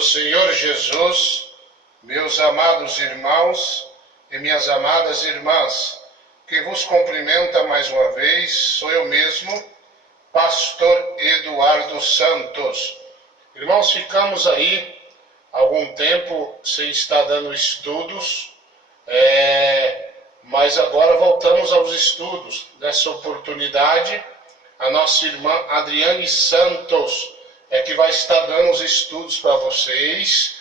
do Senhor Jesus, meus amados irmãos e minhas amadas irmãs, que vos cumprimenta mais uma vez, sou eu mesmo, Pastor Eduardo Santos. Irmãos, ficamos aí algum tempo sem estar dando estudos, mas agora voltamos aos estudos. Nessa oportunidade, a nossa irmã Adriane Santos que vai estar dando os estudos para vocês.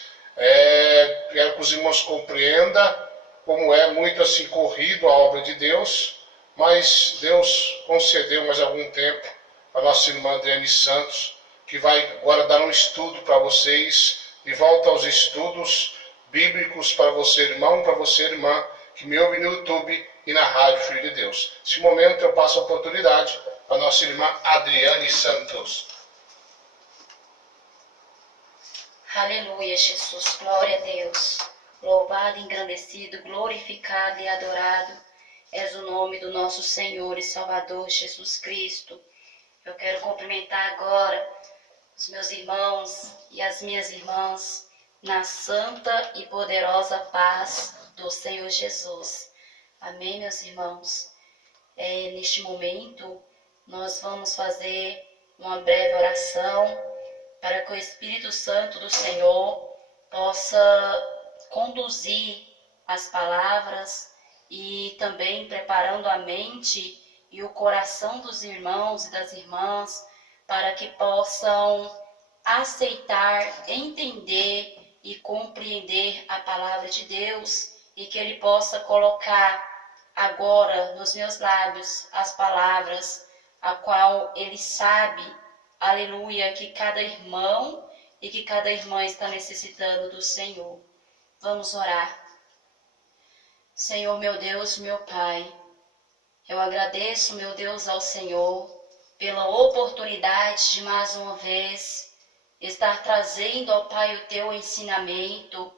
Quero que os irmãos compreendam como é muito assim corrido a obra de Deus, mas Deus concedeu mais algum tempo a nossa irmã Adriane Santos, que vai agora dar um estudo para vocês, de volta aos estudos bíblicos para você, irmão, para você, irmã, que me ouve no YouTube e na Rádio Filho de Deus. Nesse momento eu passo a oportunidade para a nossa irmã Adriane Santos. Aleluia, Jesus, glória a Deus. Louvado, engrandecido, glorificado e adorado és o nome do nosso Senhor e Salvador Jesus Cristo. Eu quero cumprimentar agora os meus irmãos e as minhas irmãs na santa e poderosa paz do Senhor Jesus. Amém, meus irmãos? Neste momento, nós vamos fazer uma breve oração para que o Espírito Santo do Senhor possa conduzir as palavras e também preparando a mente e o coração dos irmãos e das irmãs para que possam aceitar, entender e compreender a palavra de Deus e que Ele possa colocar agora nos meus lábios as palavras a qual Ele sabe, aleluia, que cada irmão e que cada irmã está necessitando do Senhor. Vamos orar. Senhor, meu Deus, meu Pai, eu agradeço, meu Deus, ao Senhor pela oportunidade de mais uma vez estar trazendo, ó Pai, o Teu ensinamento,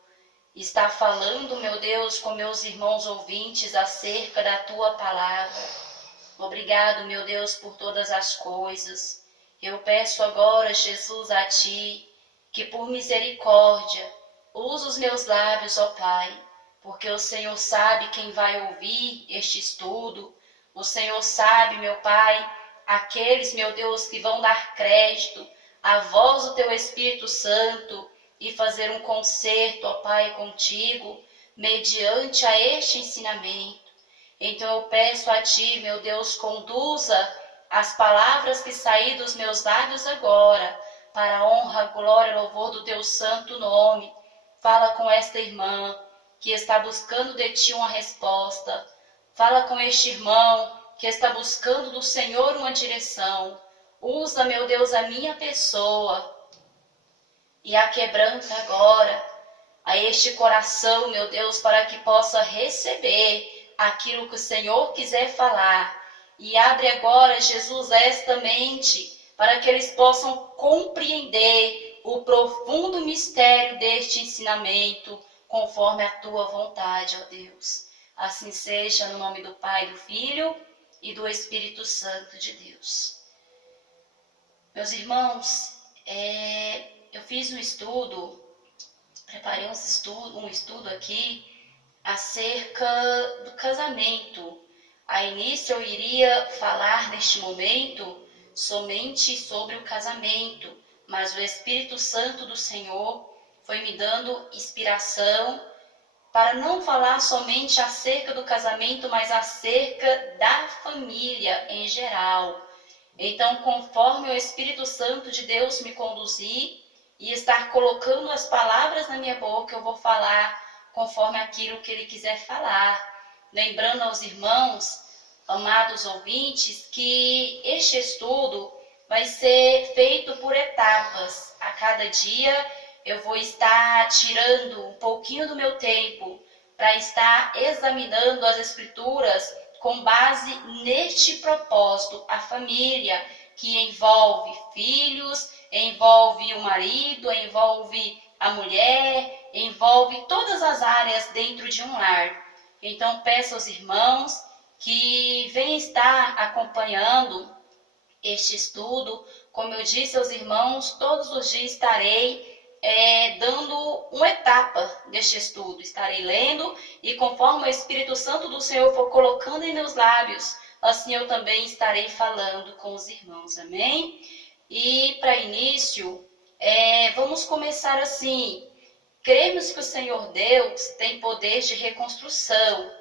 estar falando, meu Deus, com meus irmãos ouvintes acerca da Tua palavra. Obrigado, meu Deus, por todas as coisas. Eu peço agora, Jesus, a Ti, que por misericórdia, use os meus lábios, ó Pai, porque o Senhor sabe quem vai ouvir este estudo. O Senhor sabe, meu Pai, aqueles, meu Deus, que vão dar crédito à voz do Teu Espírito Santo e fazer um concerto, ó Pai, contigo, mediante a este ensinamento. Então eu peço a Ti, meu Deus, conduza as palavras que saí dos meus lábios agora, para a honra, glória e louvor do Teu santo nome. Fala com esta irmã que está buscando de Ti uma resposta. Fala com este irmão que está buscando do Senhor uma direção. Usa, meu Deus, a minha pessoa e a quebranta agora a este coração, meu Deus, para que possa receber aquilo que o Senhor quiser falar. E abre agora, Jesus, esta mente, para que eles possam compreender o profundo mistério deste ensinamento, conforme a Tua vontade, ó Deus. Assim seja, no nome do Pai, do Filho e do Espírito Santo de Deus. Meus irmãos, eu fiz um estudo, preparei um estudo aqui acerca do casamento. A início eu iria falar neste momento somente sobre o casamento, mas o Espírito Santo do Senhor foi me dando inspiração para não falar somente acerca do casamento, mas acerca da família em geral. Então, conforme o Espírito Santo de Deus me conduzir e estar colocando as palavras na minha boca, eu vou falar conforme aquilo que Ele quiser falar. Lembrando aos irmãos, amados ouvintes, que este estudo vai ser feito por etapas. A cada dia eu vou estar tirando um pouquinho do meu tempo para estar examinando as Escrituras com base neste propósito, a família, que envolve filhos, envolve o marido, envolve a mulher, envolve todas as áreas dentro de um lar. Então peço aos irmãos que venham estar acompanhando este estudo. Como eu disse aos irmãos, todos os dias estarei dando uma etapa deste estudo. Estarei lendo e conforme o Espírito Santo do Senhor for colocando em meus lábios, assim eu também estarei falando com os irmãos, amém? E para início, vamos começar assim. Cremos que o Senhor Deus tem poder de reconstrução.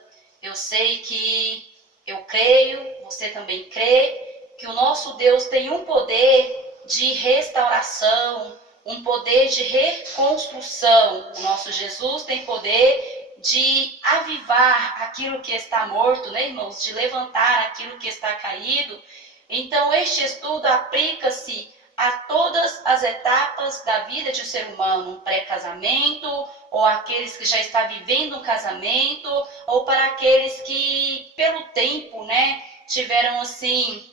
Eu sei que eu creio, você também crê, que o nosso Deus tem um poder de restauração, um poder de reconstrução. O nosso Jesus tem poder de avivar aquilo que está morto, né, irmãos? De levantar aquilo que está caído. Então, este estudo aplica-se a todas as etapas da vida de um ser humano, um pré-casamento, ou aqueles que já estão vivendo um casamento, ou para aqueles que, pelo tempo, né, tiveram, assim,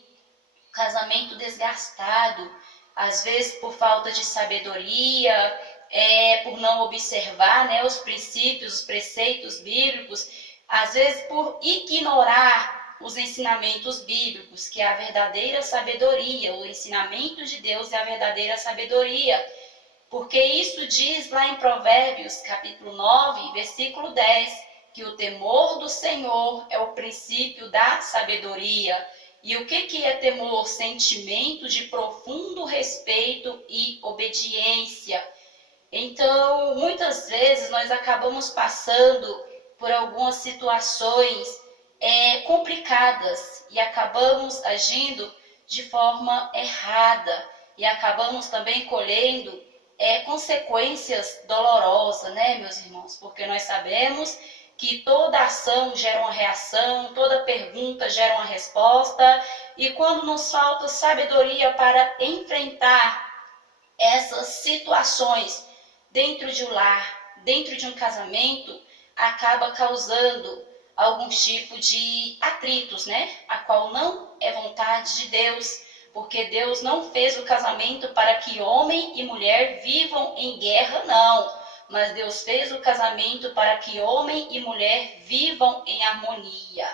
casamento desgastado, às vezes por falta de sabedoria, por não observar, né, os princípios, os preceitos bíblicos, às vezes por ignorar os ensinamentos bíblicos, que é a verdadeira sabedoria, o ensinamento de Deus é a verdadeira sabedoria. Porque isso diz lá em Provérbios, capítulo 9, versículo 10, que o temor do Senhor é o princípio da sabedoria. E o que é temor? Sentimento de profundo respeito e obediência. Então, muitas vezes nós acabamos passando por algumas situações complicadas e acabamos agindo de forma errada e acabamos também colhendo consequências dolorosas, né, meus irmãos? Porque nós sabemos que toda ação gera uma reação, toda pergunta gera uma resposta, e quando nos falta sabedoria para enfrentar essas situações dentro de um lar, dentro de um casamento, acaba causando algum tipo de atritos, né? A qual não é vontade de Deus, porque Deus não fez o casamento para que homem e mulher vivam em guerra, não. Mas Deus fez o casamento para que homem e mulher vivam em harmonia.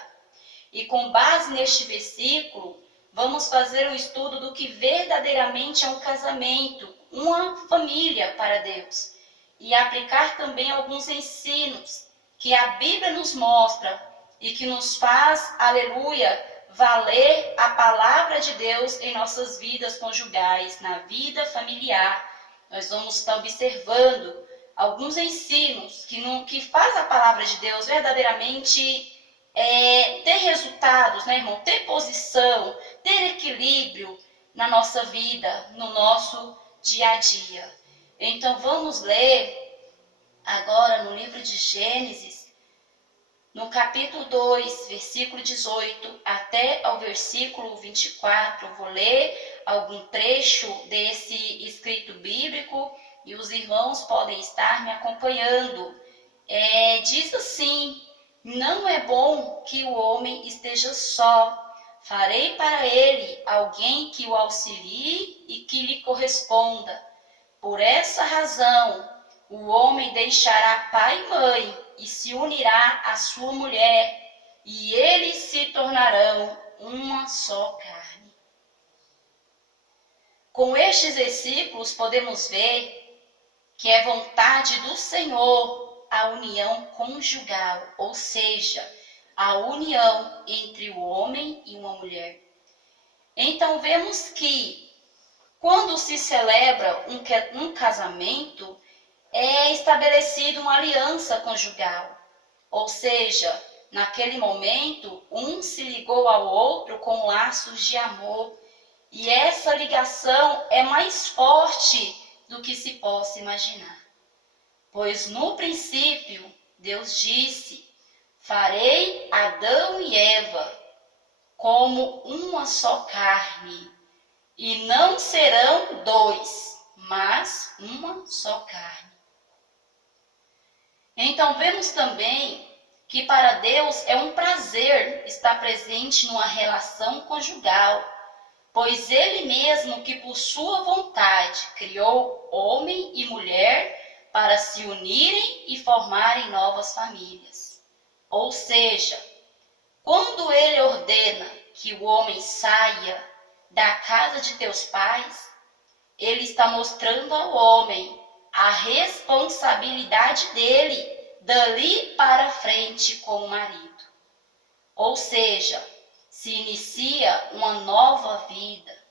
E com base neste versículo, vamos fazer um estudo do que verdadeiramente é um casamento, uma família para Deus. E aplicar também alguns ensinos que a Bíblia nos mostra e que nos faz, aleluia, valer a palavra de Deus em nossas vidas conjugais, na vida familiar. Nós vamos estar observando alguns ensinos que faz a palavra de Deus verdadeiramente ter resultados, né, irmão? Ter posição, ter equilíbrio na nossa vida, no nosso dia a dia. Então vamos ler agora no livro de Gênesis, no capítulo 2, versículo 18 até ao versículo 24. Eu vou ler algum trecho desse escrito bíblico e os irmãos podem estar me acompanhando. Diz assim: não é bom que o homem esteja só. Farei para ele alguém que o auxilie e que lhe corresponda. Por essa razão, o homem deixará pai e mãe e se unirá à sua mulher, e eles se tornarão uma só carne. Com estes versículos podemos ver que é vontade do Senhor a união conjugal, ou seja, a união entre o homem e uma mulher. Então vemos que quando se celebra um casamento, é estabelecida uma aliança conjugal, ou seja, naquele momento um se ligou ao outro com laços de amor, e essa ligação é mais forte do que se possa imaginar. Pois no princípio Deus disse: farei Adão e Eva como uma só carne, e não serão dois, mas uma só carne. Então vemos também que para Deus é um prazer estar presente numa relação conjugal, pois Ele mesmo que por sua vontade criou homem e mulher para se unirem e formarem novas famílias. Ou seja, quando Ele ordena que o homem saia da casa de teus pais, Ele está mostrando ao homem a responsabilidade dele dali para frente com o marido. Ou seja, se inicia uma nova vida,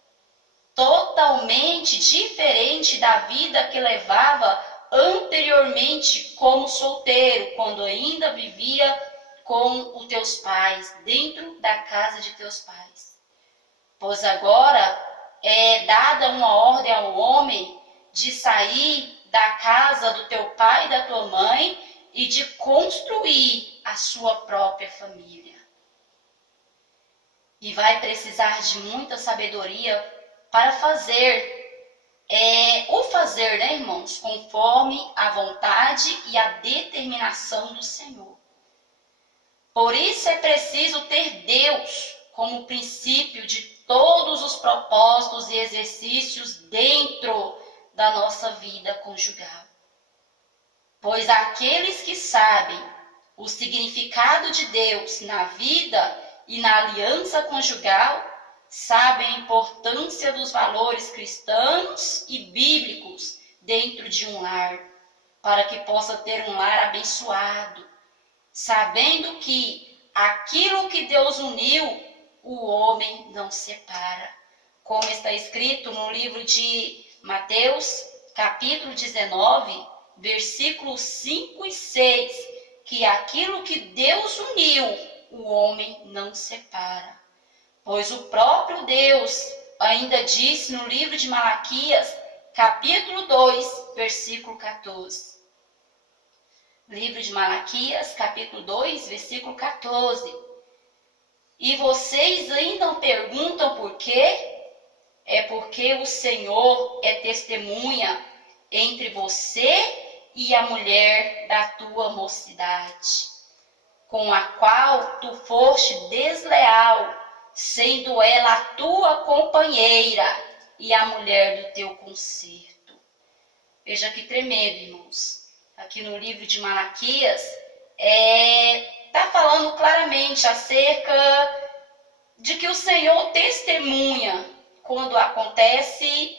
totalmente diferente da vida que levava anteriormente como solteiro, quando ainda vivia com os teus pais, dentro da casa de teus pais. Pois agora é dada uma ordem ao homem de sair da casa do teu pai e da tua mãe e de construir a sua própria família. E vai precisar de muita sabedoria para fazer, né, irmãos? Conforme a vontade e a determinação do Senhor. Por isso é preciso ter Deus como princípio de todos os propósitos e exercícios dentro da nossa vida conjugal. Pois aqueles que sabem o significado de Deus na vida e na aliança conjugal, sabem a importância dos valores cristãos e bíblicos dentro de um lar, para que possa ter um lar abençoado, sabendo que aquilo que Deus uniu, o homem não separa. Como está escrito no livro de Mateus, capítulo 19, versículos 5 e 6, que aquilo que Deus uniu, o homem não separa. Pois o próprio Deus ainda disse no livro de Malaquias, capítulo 2, versículo 14. Livro de Malaquias, capítulo 2, versículo 14. E vocês ainda perguntam por quê? É porque o Senhor é testemunha entre você e a mulher da tua mocidade, com a qual tu foste desleal, sendo ela a tua companheira e a mulher do teu concerto. Veja que tremendo, irmãos. Aqui no livro de Malaquias, está falando claramente acerca de que o Senhor testemunha quando acontece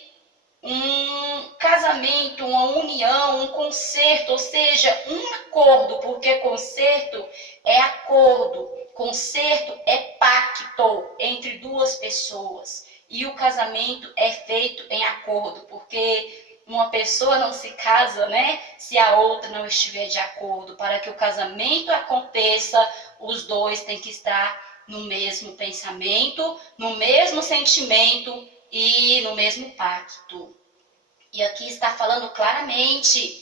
um casamento, uma união, um concerto, ou seja, um acordo, porque concerto é acordo, concerto é pacto entre duas pessoas. E o casamento é feito em acordo, porque uma pessoa não se casa, né, se a outra não estiver de acordo. Para que o casamento aconteça, os dois têm que estar no mesmo pensamento, no mesmo sentimento e no mesmo pacto. E aqui está falando claramente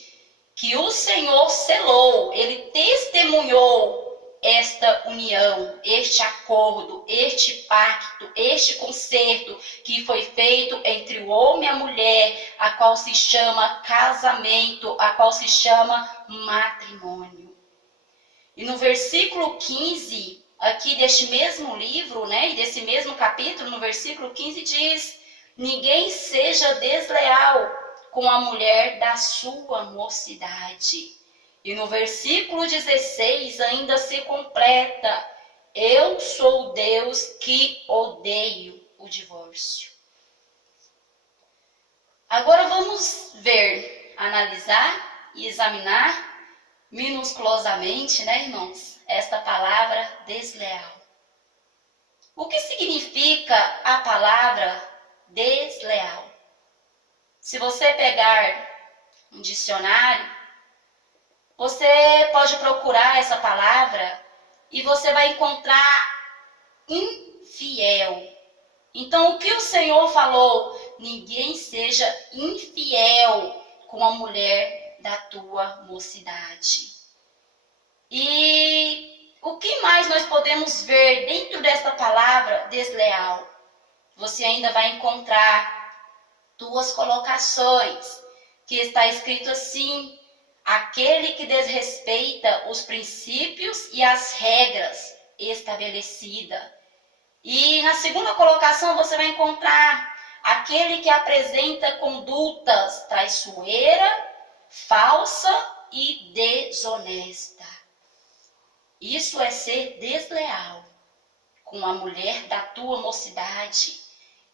que o Senhor selou, ele testemunhou esta união, este acordo, este pacto, este concerto que foi feito entre o homem e a mulher, a qual se chama casamento, a qual se chama matrimônio. E no versículo 15, aqui deste mesmo livro, né, e desse mesmo capítulo, no versículo 15 diz: ninguém seja desleal com a mulher da sua mocidade. E no versículo 16 ainda se completa: eu sou Deus que odeio o divórcio. Agora vamos ver, analisar e examinar minusculosamente, né, irmãos, esta palavra desleal. O que significa a palavra desleal? Se você pegar um dicionário, você pode procurar essa palavra e você vai encontrar infiel. Então, o que o Senhor falou? Ninguém seja infiel com a mulher da tua mocidade. E o que mais nós podemos ver dentro desta palavra desleal? Você ainda vai encontrar duas colocações, que está escrito assim: aquele que desrespeita os princípios e as regras estabelecidas. E na segunda colocação você vai encontrar aquele que apresenta condutas traiçoeira, falsa e desonesta. Isso é ser desleal com a mulher da tua mocidade.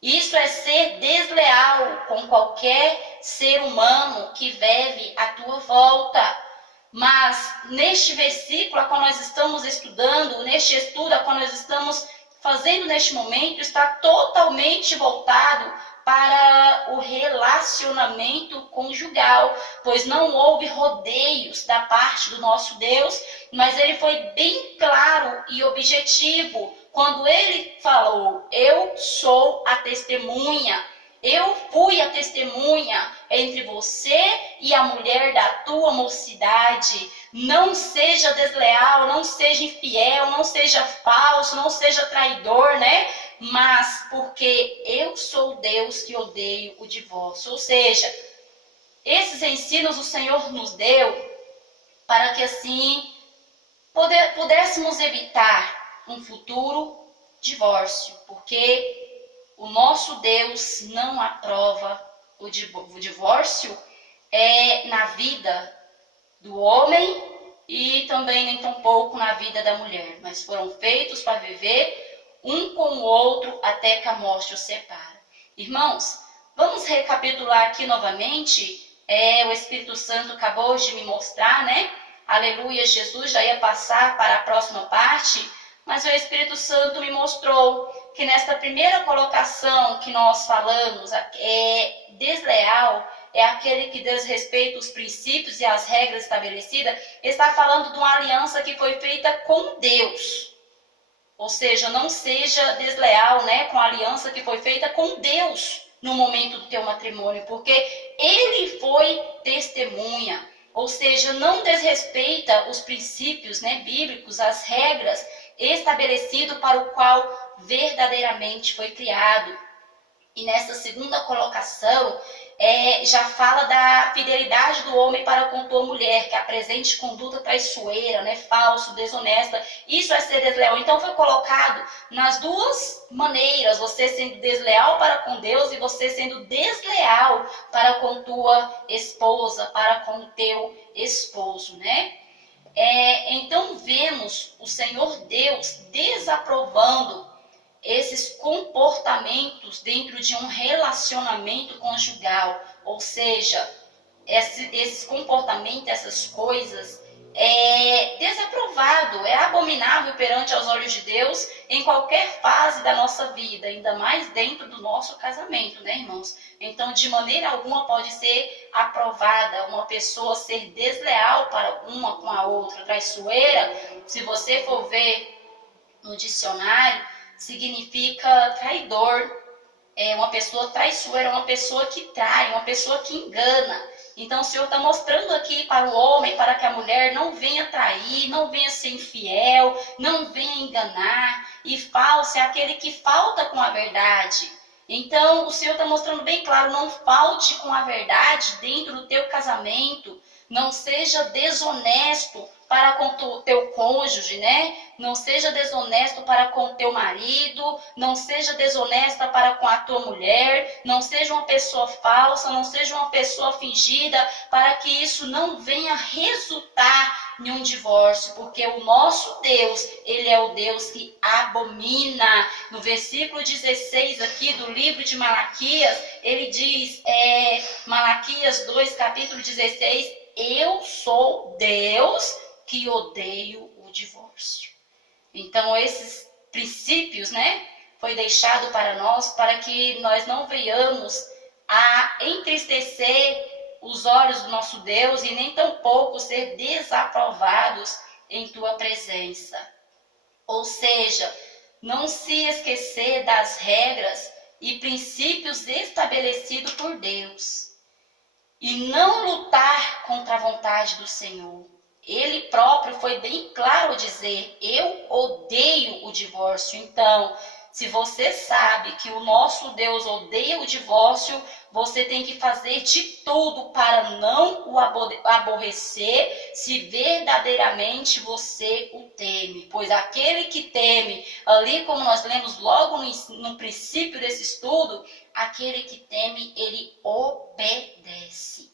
Isso é ser desleal com qualquer ser humano que vive à tua volta. Mas neste versículo a qual nós estamos estudando, neste estudo a qual nós estamos fazendo neste momento, está totalmente voltado para o relacionamento conjugal, pois não houve rodeios da parte do nosso Deus, mas ele foi bem claro e objetivo quando ele falou: eu sou a testemunha. Eu fui a testemunha entre você e a mulher da tua mocidade. Não seja desleal, não seja infiel, não seja falso, não seja traidor, né? Mas porque eu sou Deus que odeio o divórcio. Ou seja, esses ensinos o Senhor nos deu para que assim pudéssemos evitar um futuro divórcio, porque o nosso Deus não aprova o divórcio na vida do homem e também nem tampouco na vida da mulher, mas foram feitos para viver um com o outro até que a morte os separa. Irmãos, vamos recapitular aqui novamente. O Espírito Santo acabou de me mostrar, né? Aleluia, Jesus já ia passar para a próxima parte, mas o Espírito Santo me mostrou que nesta primeira colocação que nós falamos, desleal, é aquele que desrespeita os princípios e as regras estabelecidas, está falando de uma aliança que foi feita com Deus. Ou seja, não seja desleal, né, com a aliança que foi feita com Deus no momento do teu matrimônio, porque ele foi testemunha. Ou seja, não desrespeita os princípios, né, bíblicos, as regras estabelecidas para o qual verdadeiramente foi criado. E nessa segunda colocação, já fala da fidelidade do homem para com tua mulher, que apresente conduta traiçoeira, né, falso, desonesta. Isso é ser desleal. Então foi colocado nas duas maneiras, você sendo desleal para com Deus e você sendo desleal para com tua esposa, para com o teu esposo, né? Então vemos o Senhor Deus desaprovando esses comportamentos dentro de um relacionamento conjugal, ou seja, esses comportamentos, essas coisas, é desaprovado, é abominável perante aos olhos de Deus em qualquer fase da nossa vida, ainda mais dentro do nosso casamento, né, irmãos? Então, de maneira alguma pode ser aprovada uma pessoa ser desleal para uma com a outra, traiçoeira. Se você for ver no dicionário, significa traidor. Uma pessoa traiçoeira, uma pessoa que trai, uma pessoa que engana. Então o Senhor está mostrando aqui para o homem, para que a mulher não venha trair, não venha ser infiel, não venha enganar. E falso é aquele que falta com a verdade. Então o Senhor está mostrando bem claro: não falte com a verdade dentro do teu casamento. Não seja desonesto para com o teu cônjuge, né? Não seja desonesto para com o teu marido, não seja desonesta para com a tua mulher, não seja uma pessoa falsa, não seja uma pessoa fingida, para que isso não venha resultar em um divórcio, porque o nosso Deus, ele é o Deus que abomina. No versículo 16 aqui do livro de Malaquias, ele diz, Malaquias 2, capítulo 16, eu sou Deus que odeio o divórcio. Então, esses princípios, né, foi deixado para nós, para que nós não venhamos a entristecer os olhos do nosso Deus e nem tampouco ser desaprovados em tua presença. Ou seja, não se esquecer das regras e princípios estabelecidos por Deus e não lutar contra a vontade do Senhor. Ele próprio foi bem claro ao dizer: eu odeio o divórcio. Então, se você sabe que o nosso Deus odeia o divórcio, você tem que fazer de tudo para não o aborrecer, se verdadeiramente você o teme. Pois aquele que teme, ali como nós lemos logo no princípio desse estudo, aquele que teme, ele obedece.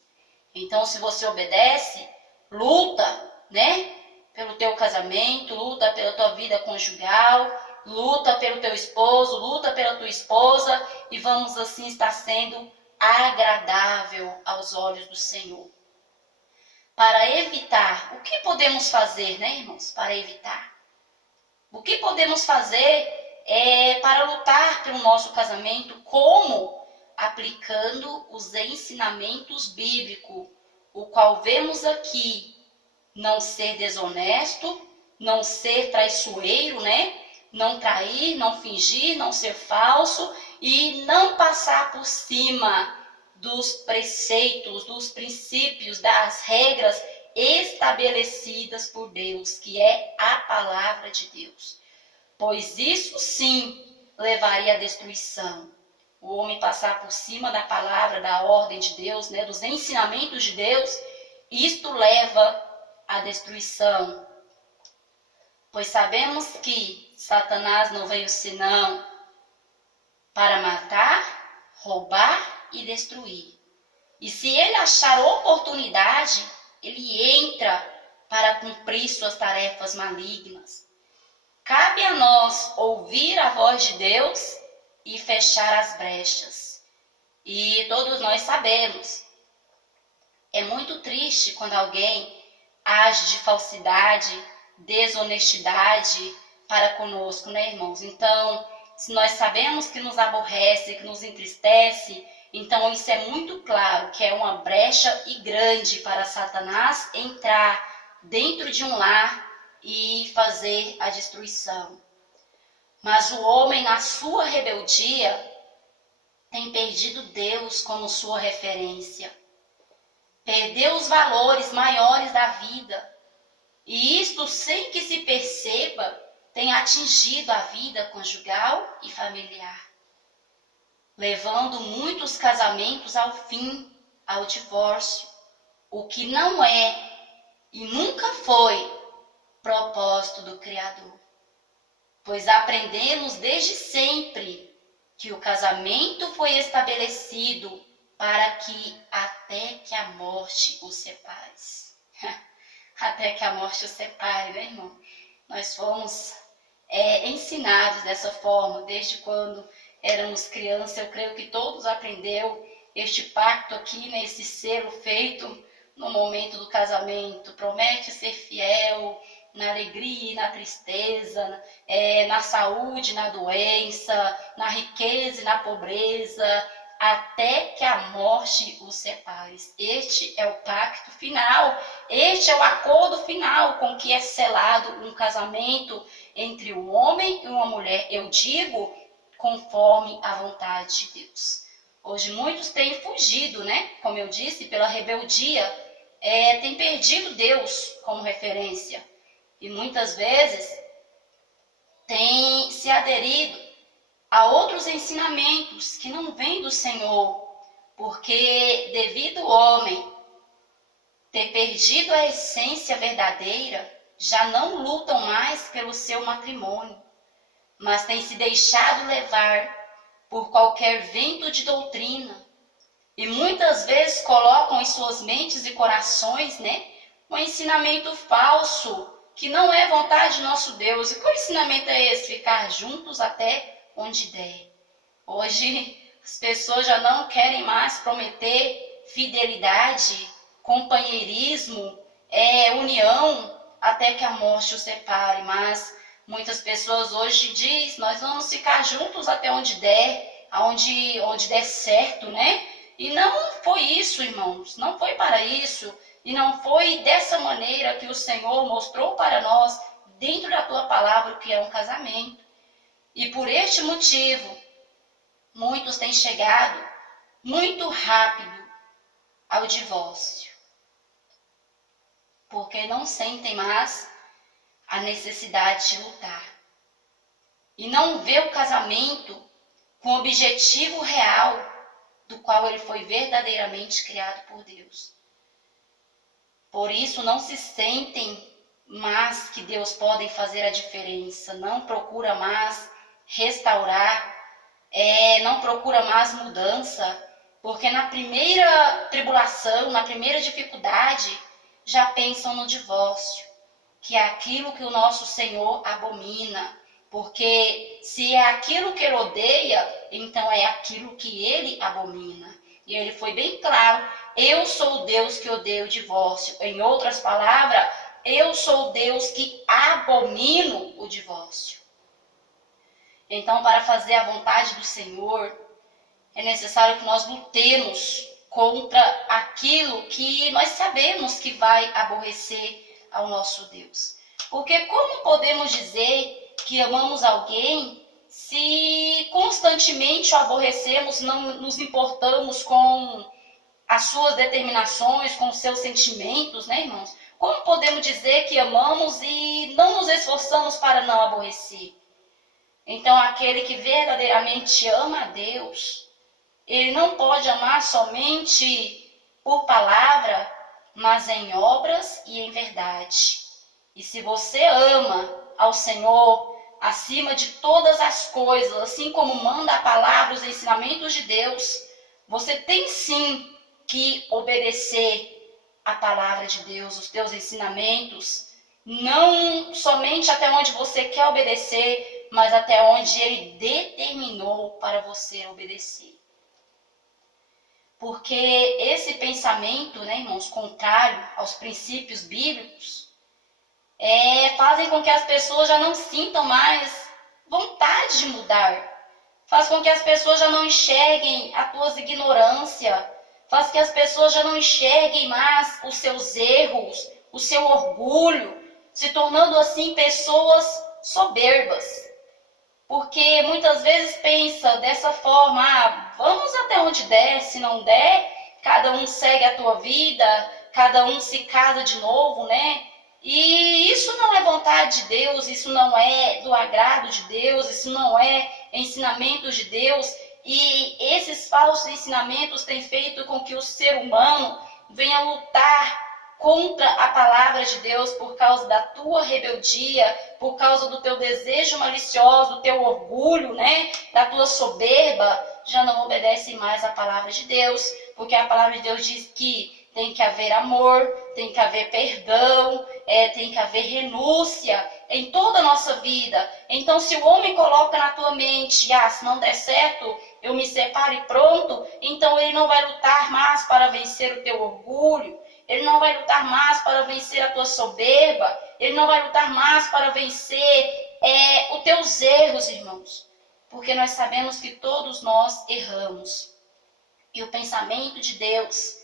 Então, se você obedece, luta, né, pelo teu casamento, luta pela tua vida conjugal, luta pelo teu esposo, luta pela tua esposa e vamos assim estar sendo agradável aos olhos do Senhor. Para evitar, o que podemos fazer, né, irmãos? Para evitar. O que podemos fazer para lutar pelo nosso casamento? Como? Aplicando os ensinamentos bíblicos, o qual vemos aqui: não ser desonesto, não ser traiçoeiro, né? Não trair, não fingir, não ser falso e não passar por cima dos preceitos, dos princípios, das regras estabelecidas por Deus, que é a palavra de Deus. Pois isso sim levaria à destruição. O homem passar por cima da palavra, da ordem de Deus, né, dos ensinamentos de Deus, isto leva à destruição. Pois sabemos que Satanás não veio senão para matar, roubar e destruir. E se ele achar oportunidade, ele entra para cumprir suas tarefas malignas. Cabe a nós ouvir a voz de Deus e fechar as brechas. E todos nós sabemos, é muito triste quando alguém age de falsidade, desonestidade para conosco, né, irmãos? Então, se nós sabemos que nos aborrece, que nos entristece, então isso é muito claro que é uma brecha e grande para Satanás entrar dentro de um lar e fazer a destruição. Mas o homem, na sua rebeldia, tem perdido Deus como sua referência. Perdeu os valores maiores da vida. E isto, sem que se perceba, tem atingido a vida conjugal e familiar, levando muitos casamentos ao fim, ao divórcio, o que não é e nunca foi propósito do Criador. Pois aprendemos desde sempre que o casamento foi estabelecido para que até que a morte os separe. Até que a morte os separe, né, irmão? Nós fomos ensinados dessa forma, desde quando éramos crianças. Eu creio que todos aprenderam este pacto aqui, né, esse selo feito no momento do casamento. Promete ser fiel na alegria e na tristeza, na saúde, na doença, na riqueza e na pobreza, até que a morte os separe. Este é o pacto final, este é o acordo final com que é selado um casamento entre um homem e uma mulher. Eu digo, conforme a vontade de Deus. Hoje muitos têm fugido, né? Como eu disse, pela rebeldia, têm perdido Deus como referência. E muitas vezes têm se aderido a outros ensinamentos que não vêm do Senhor, porque devido ao homem ter perdido a essência verdadeira, já não lutam mais pelo seu matrimônio, mas têm se deixado levar por qualquer vento de doutrina e muitas vezes colocam em suas mentes e corações, né, um ensinamento falso que não é vontade de nosso Deus. E qual ensinamento é esse? Ficar juntos até onde der. Hoje as pessoas já não querem mais prometer fidelidade, companheirismo, união até que a morte os separe, mas muitas pessoas hoje dizem: nós vamos ficar juntos até onde der, onde der certo, né? E não foi isso, irmãos, não foi para isso, e não foi dessa maneira que o Senhor mostrou para nós, dentro da tua palavra, o que é um casamento. E por este motivo, muitos têm chegado muito rápido ao divórcio, porque não sentem mais a necessidade de lutar. E não vê o casamento com o objetivo real do qual ele foi verdadeiramente criado por Deus. Por isso não se sentem mais que Deus pode fazer a diferença, não procura mais restaurar, não procura mais mudança, porque na primeira tribulação, na primeira dificuldade, já pensam no divórcio, que é aquilo que o nosso Senhor abomina, Porque se é aquilo que ele odeia, então é aquilo que ele abomina. E ele foi bem claro: eu sou o Deus que odeia o divórcio. Em outras palavras, eu sou o Deus que abomino o divórcio. Então, para fazer a vontade do Senhor, é necessário que nós lutemos contra aquilo que nós sabemos que vai aborrecer ao nosso Deus. Porque como podemos dizer que amamos alguém se constantemente o aborrecemos, não nos importamos com as suas determinações, com os seus sentimentos, né, irmãos? Como podemos dizer que amamos e não nos esforçamos para não aborrecer? Então, aquele que verdadeiramente ama a Deus, ele não pode amar somente por palavra, mas em obras e em verdade. E se você ama ao Senhor acima de todas as coisas, assim como manda a palavra, os ensinamentos de Deus, você tem sim que obedecer a palavra de Deus, os teus ensinamentos, não somente até onde você quer obedecer, mas até onde Ele determinou para você obedecer. Porque esse pensamento, né, irmãos, contrário aos princípios bíblicos, fazem com que as pessoas já não sintam mais vontade de mudar. Faz com que as pessoas já não enxerguem a tua ignorância. Faz que as pessoas já não enxerguem mais os seus erros, o seu orgulho, se tornando assim pessoas soberbas. Porque muitas vezes pensa dessa forma: vamos até onde der, se não der, cada um segue a tua vida, cada um se casa de novo, né? E isso não é vontade de Deus, isso não é do agrado de Deus, isso não é ensinamentos de Deus. E esses falsos ensinamentos têm feito com que o ser humano venha lutar contra a palavra de Deus por causa da tua rebeldia, por causa do teu desejo malicioso, do teu orgulho, né? Da tua soberba, já não obedece mais à palavra de Deus, porque a palavra de Deus diz que tem que haver amor, tem que haver perdão, tem que haver renúncia em toda a nossa vida. Então, se o homem coloca na tua mente: se não der certo, eu me separo e pronto, então ele não vai lutar mais para vencer o teu orgulho, ele não vai lutar mais para vencer a tua soberba, ele não vai lutar mais para vencer os teus erros, irmãos. Porque nós sabemos que todos nós erramos. E o pensamento de Deus,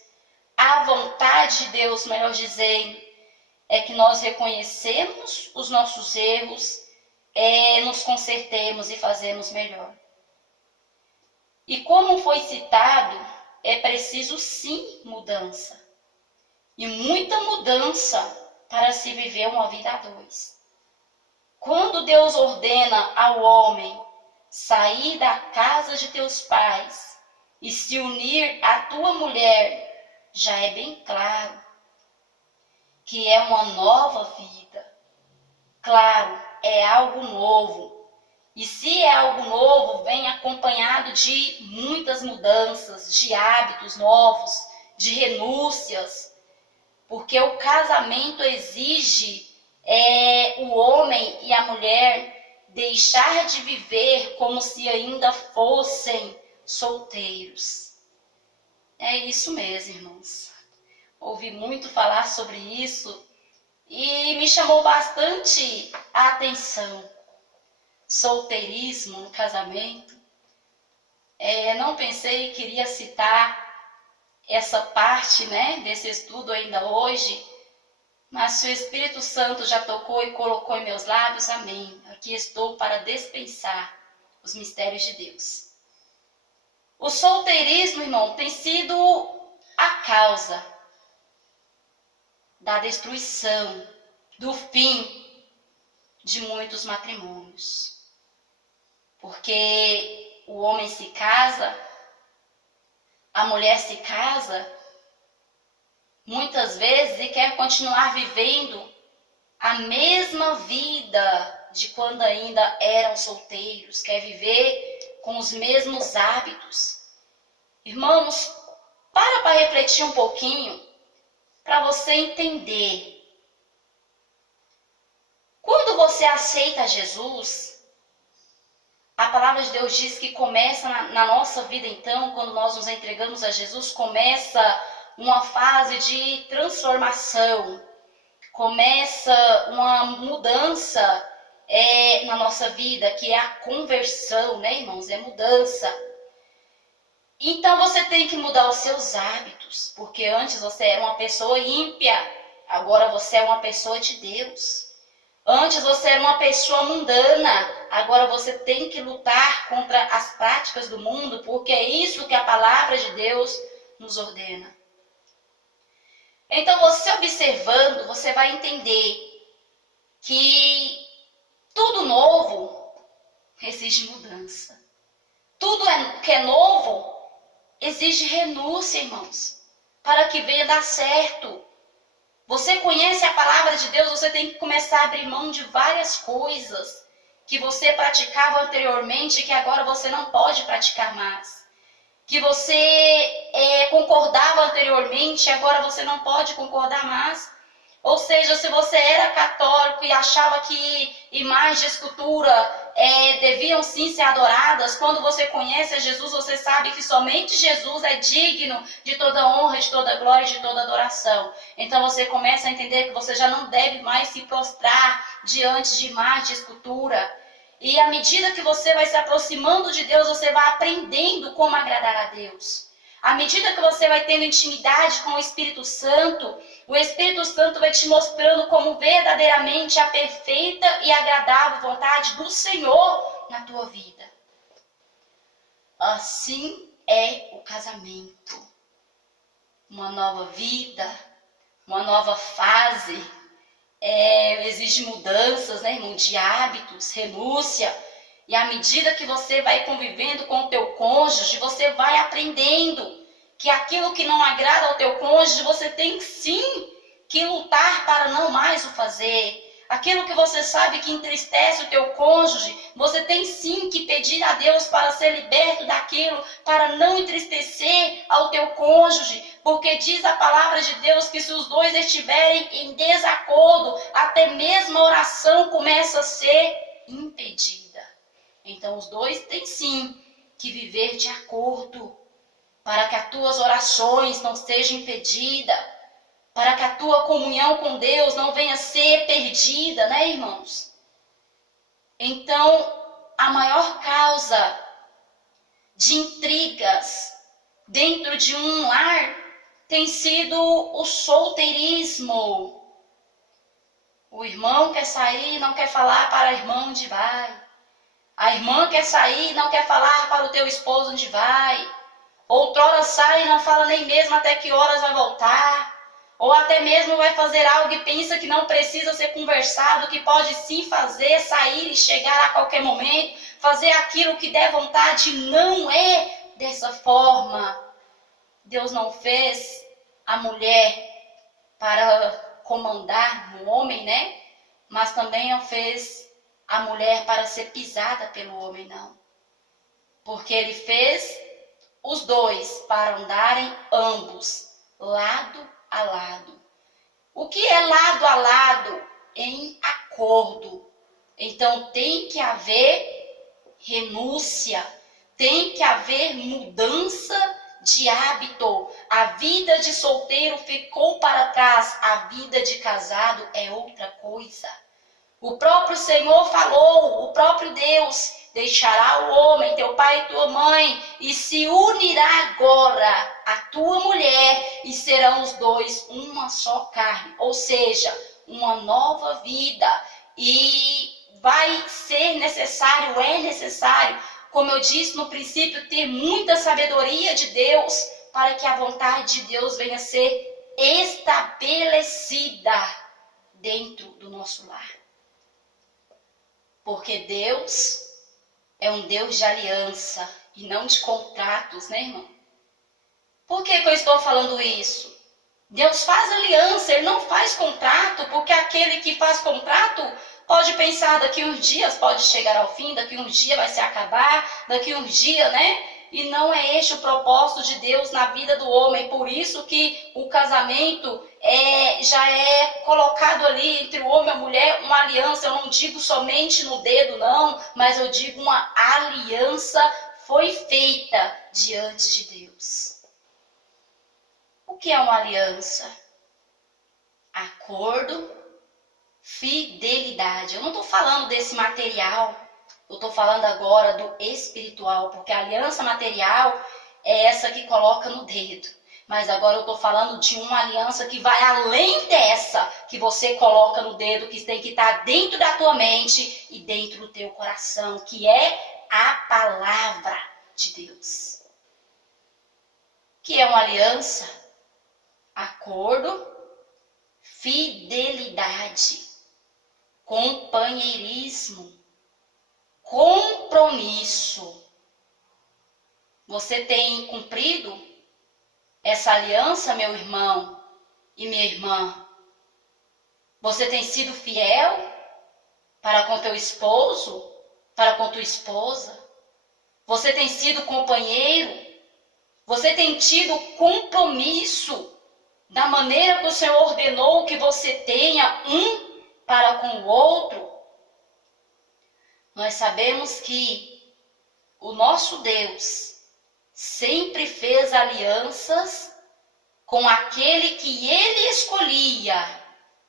a vontade de Deus, melhor dizendo, é que nós reconhecemos os nossos erros, nos consertemos e fazemos melhor. E como foi citado, é preciso sim mudança. E muita mudança para se viver uma vida a dois. Quando Deus ordena ao homem sair da casa de teus pais e se unir à tua mulher, já é bem claro que é uma nova vida. Claro, é algo novo. E se é algo novo, vem acompanhado de muitas mudanças, de hábitos novos, de renúncias. Porque o casamento exige o homem e a mulher deixar de viver como se ainda fossem solteiros. É isso mesmo, irmãos. Ouvi muito falar sobre isso e me chamou bastante a atenção. Solteirismo no casamento. Não pensei que iria citar essa parte, né, desse estudo ainda hoje, mas se o Espírito Santo já tocou e colocou em meus lábios, amém. Aqui estou para dispensar os mistérios de Deus. O solteirismo, irmão, tem sido a causa da destruição, do fim de muitos matrimônios. Porque o homem se casa, a mulher se casa, muitas vezes, e quer continuar vivendo a mesma vida de quando ainda eram solteiros, quer viver com os mesmos hábitos. Irmãos, para refletir um pouquinho, para você entender. Quando você aceita Jesus, A palavra de Deus diz que começa na nossa vida, então, quando nós nos entregamos a Jesus, começa uma fase de transformação, começa uma mudança na nossa vida, que é a conversão, né, irmãos? É mudança. Então você tem que mudar os seus hábitos, porque antes você era uma pessoa ímpia, agora você é uma pessoa de Deus. Antes você era uma pessoa mundana, agora você tem que lutar contra as práticas do mundo, porque é isso que a palavra de Deus nos ordena. Então você observando, você vai entender que tudo novo exige mudança. Tudo que é novo exige renúncia, irmãos, para que venha dar certo. Você conhece a palavra de Deus, você tem que começar a abrir mão de várias coisas que você praticava anteriormente, que agora você não pode praticar mais. Que você concordava anteriormente, agora você não pode concordar mais. Ou seja, se você era católico e achava que imagens de escultura deviam sim ser adoradas, quando você conhece a Jesus, você sabe que somente Jesus é digno de toda honra, de toda glória, de toda adoração. Então você começa a entender que você já não deve mais se prostrar diante de imagens de escultura. E à medida que você vai se aproximando de Deus, você vai aprendendo como agradar a Deus. À medida que você vai tendo intimidade com o Espírito Santo vai te mostrando como verdadeiramente a perfeita e agradável vontade do Senhor na tua vida. Assim é o casamento. Uma nova vida, uma nova fase. Exige mudanças, né, irmão, de hábitos, renúncia. E à medida que você vai convivendo com o teu cônjuge, você vai aprendendo que aquilo que não agrada ao teu cônjuge, você tem sim que lutar para não mais o fazer. Aquilo que você sabe que entristece o teu cônjuge, você tem sim que pedir a Deus para ser liberto daquilo, para não entristecer ao teu cônjuge, porque diz a palavra de Deus que se os dois estiverem em desacordo, até mesmo a oração começa a ser impedida. Então os dois têm sim que viver de acordo, para que as tuas orações não sejam impedidas, para que a tua comunhão com Deus não venha a ser perdida, né, irmãos? Então, a maior causa de intrigas dentro de um lar tem sido o solteirismo. O irmão quer sair e não quer falar para a irmã onde vai. A irmã quer sair e não quer falar para o teu esposo onde vai. Outrora sai e não fala nem mesmo até que horas vai voltar. Ou até mesmo vai fazer algo e pensa que não precisa ser conversado, que pode sim fazer, sair e chegar a qualquer momento, fazer aquilo que der vontade. Não é dessa forma. Deus não fez a mulher para comandar no homem, né? Mas também não fez a mulher para ser pisada pelo homem, não. Porque ele fez os dois para andarem ambos, lado a lado. O que é lado a lado? Em acordo. Então tem que haver renúncia, tem que haver mudança de hábito. A vida de solteiro ficou para trás, a vida de casado é outra coisa. O próprio Senhor falou, o próprio Deus: deixará o homem, teu pai e tua mãe, e se unirá agora a tua mulher, e serão os dois uma só carne. Ou seja, uma nova vida. E vai ser necessário, é necessário, como eu disse no princípio, ter muita sabedoria de Deus, para que a vontade de Deus venha a ser estabelecida dentro do nosso lar. Porque Deus é um Deus de aliança e não de contratos, né, irmão? Por que eu estou falando isso? Deus faz aliança, Ele não faz contrato, porque aquele que faz contrato pode pensar daqui uns dias pode chegar ao fim, daqui uns dias vai se acabar, daqui uns dias, né? E não é este o propósito de Deus na vida do homem. Por isso que o casamento já é colocado ali entre o homem e a mulher uma aliança. Eu não digo somente no dedo, não, mas eu digo uma aliança foi feita diante de Deus. O que é uma aliança? Acordo, fidelidade. Eu não estou falando desse material, eu estou falando agora do espiritual, porque a aliança material é essa que coloca no dedo. Mas agora eu estou falando de uma aliança que vai além dessa que você coloca no dedo, que tem que estar dentro da tua mente e dentro do teu coração, que é a palavra de Deus. Que é uma aliança? Acordo, fidelidade, companheirismo, compromisso. Você tem cumprido essa aliança, meu irmão e minha irmã? Você tem sido fiel para com teu esposo, para com tua esposa? Você tem sido companheiro? Você tem tido compromisso da maneira que o Senhor ordenou que você tenha um para com o outro? Nós sabemos que o nosso Deus sempre fez alianças com aquele que ele escolhia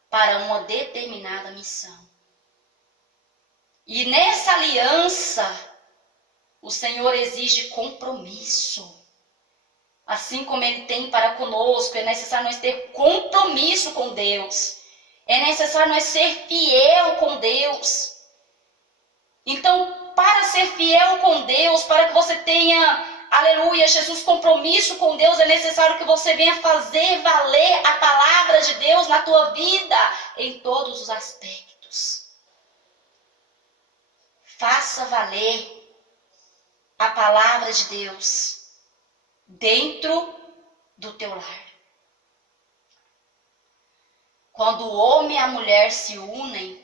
para uma determinada missão. E nessa aliança, o Senhor exige compromisso. Assim como ele tem para conosco, é necessário nós ter compromisso com Deus. É necessário nós ser fiel com Deus. Então, para ser fiel com Deus, para que você tenha, aleluia, Jesus, compromisso com Deus, é necessário que você venha fazer valer a palavra de Deus na tua vida, em todos os aspectos. Faça valer a palavra de Deus dentro do teu lar. Quando o homem e a mulher se unem,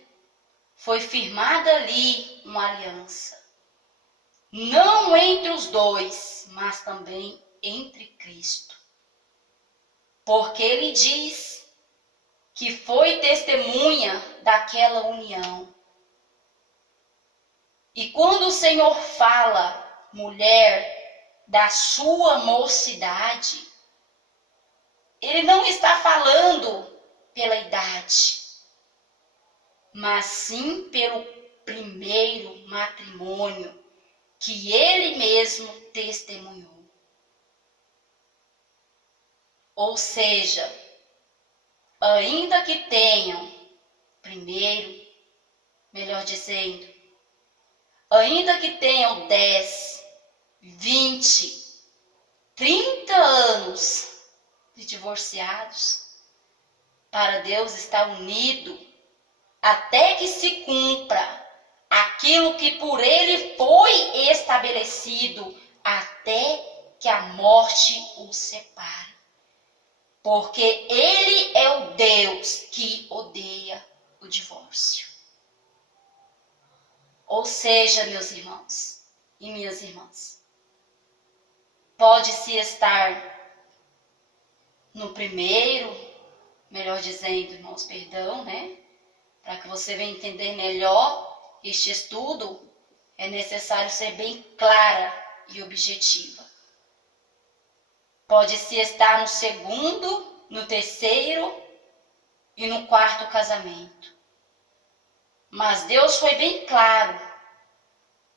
foi firmada ali uma aliança. Não entre os dois, mas também entre Cristo. Porque ele diz que foi testemunha daquela união. E quando o Senhor fala, mulher, da sua mocidade, ele não está falando pela idade, mas sim pelo primeiro matrimônio que ele mesmo testemunhou. Ou seja, ainda que tenham, primeiro, melhor dizendo, ainda que tenham 10, 20, 30 anos de divorciados, para Deus estar unido até que se cumpra aquilo que por ele foi estabelecido, até que a morte os separe. Porque ele é o Deus que odeia o divórcio. Ou seja, meus irmãos e minhas irmãs, pode-se estar no primeiro, melhor dizendo, irmãos, perdão, né? Para que você venha entender melhor este estudo, é necessário ser bem clara e objetiva. Pode-se estar no segundo, no terceiro e no quarto casamento. Mas Deus foi bem claro.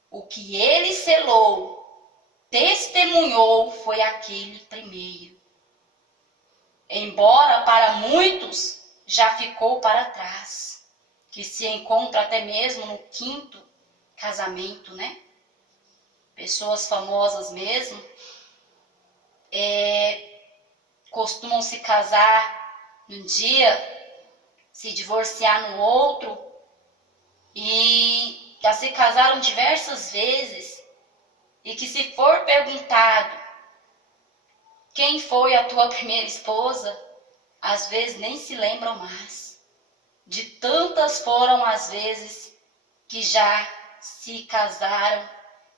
O que ele selou, testemunhou, foi aquele primeiro. Embora para muitos já ficou para trás, que se encontra até mesmo no quinto casamento, né? Pessoas famosas mesmo, costumam se casar num dia, se divorciar no outro, e já se casaram diversas vezes, e que se for perguntado quem foi a tua primeira esposa, às vezes nem se lembram mais. De tantas foram as vezes que já se casaram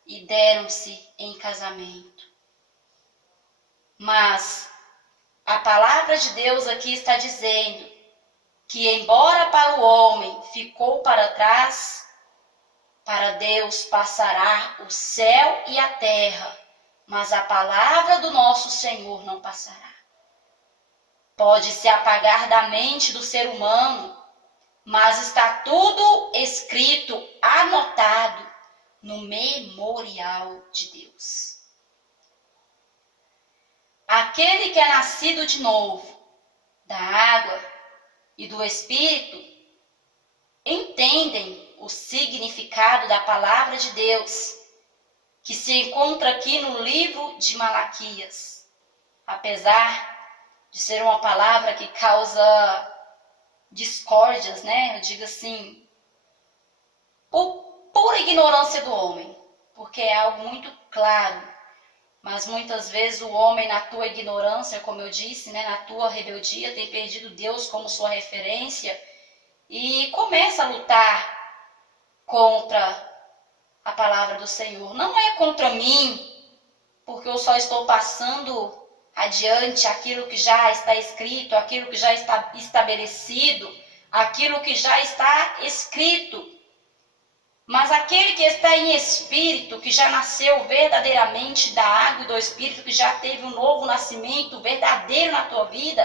e deram-se em casamento. Mas A palavra de Deus aqui está dizendo que, embora para o homem ficou para trás, para Deus passará o céu e a terra, mas a palavra do nosso Senhor não passará. Pode se apagar da mente do ser humano, mas está tudo escrito, anotado no memorial de Deus. Aquele que é nascido de novo, da água e do Espírito, entendem o significado da palavra de Deus, que se encontra aqui no livro de Malaquias. Apesar de ser uma palavra que causa discórdias, né? Eu digo assim, por pura ignorância do homem, porque é algo muito claro. Mas muitas vezes o homem, na tua ignorância, como eu disse, né, na tua rebeldia, tem perdido Deus como sua referência e começa a lutar contra a palavra do Senhor. Não é contra mim, porque eu só estou passando adiante aquilo que já está escrito, aquilo que já está estabelecido, aquilo que já está escrito. Mas aquele que está em espírito, que já nasceu verdadeiramente da água e do Espírito, que já teve um novo nascimento verdadeiro na tua vida,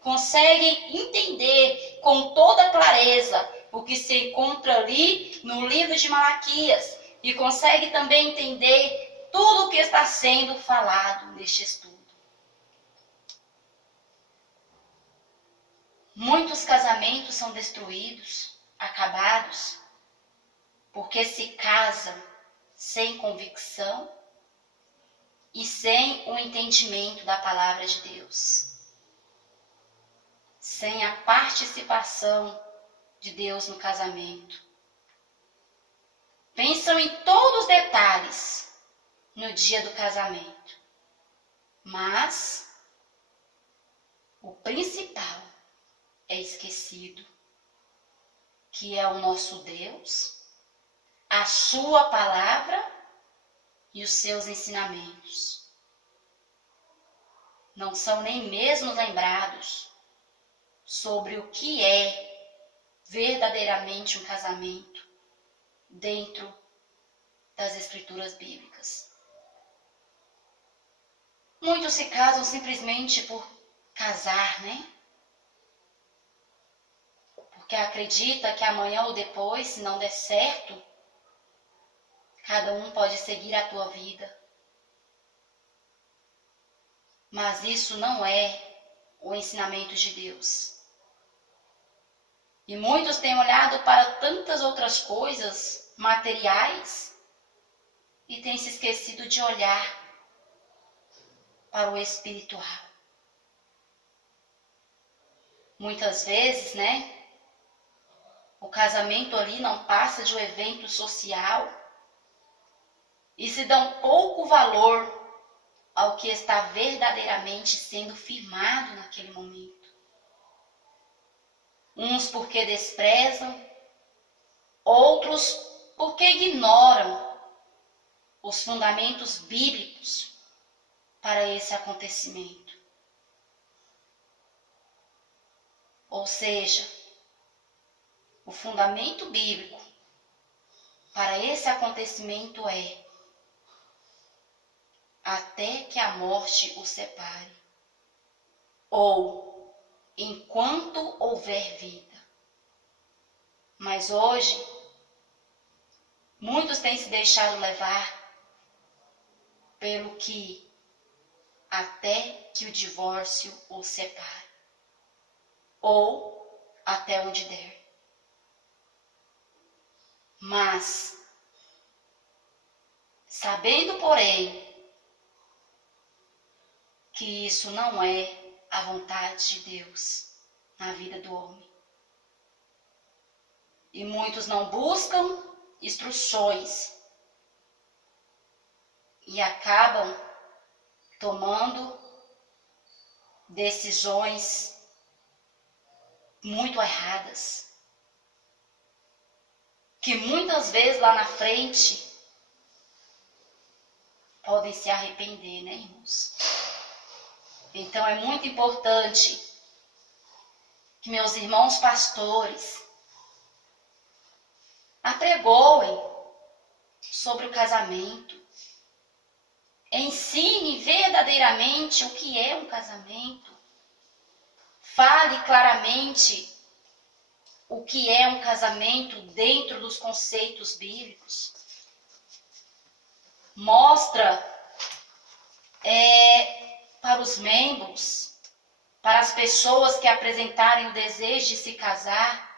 consegue entender com toda clareza o que se encontra ali no livro de Malaquias e consegue também entender tudo o que está sendo falado neste estudo. Muitos casamentos são destruídos, acabados, porque se casam sem convicção e sem o entendimento da palavra de Deus, sem a participação de Deus no casamento. Pensam em todos os detalhes no dia do casamento, mas o principal é esquecido, que é o nosso Deus, a sua palavra e os seus ensinamentos. Não são nem mesmo lembrados sobre o que é verdadeiramente um casamento dentro das escrituras bíblicas. Muitos se casam simplesmente por casar, né? Porque acredita que amanhã ou depois, se não der certo, cada um pode seguir a tua vida. Mas isso não é o ensinamento de Deus. E muitos têm olhado para tantas outras coisas materiais e têm se esquecido de olhar para o espiritual. Muitas vezes, né? O casamento ali não passa de um evento social e se dão pouco valor ao que está verdadeiramente sendo firmado naquele momento. Uns porque desprezam, outros porque ignoram os fundamentos bíblicos para esse acontecimento. Ou seja, o fundamento bíblico para esse acontecimento é até que a morte o separe, ou enquanto houver vida. Mas hoje, muitos têm se deixado levar pelo que até que o divórcio o separe, ou até onde der. Mas, sabendo, porém, que isso não é a vontade de Deus na vida do homem. E muitos não buscam instruções e acabam tomando decisões muito erradas, que muitas vezes lá na frente podem se arrepender, né, irmãos? Então é muito importante que meus irmãos pastores apregoem sobre o casamento, ensine verdadeiramente o que é um casamento, fale claramente o que é um casamento dentro dos conceitos bíblicos, mostra para os membros, para as pessoas que apresentarem o desejo de se casar,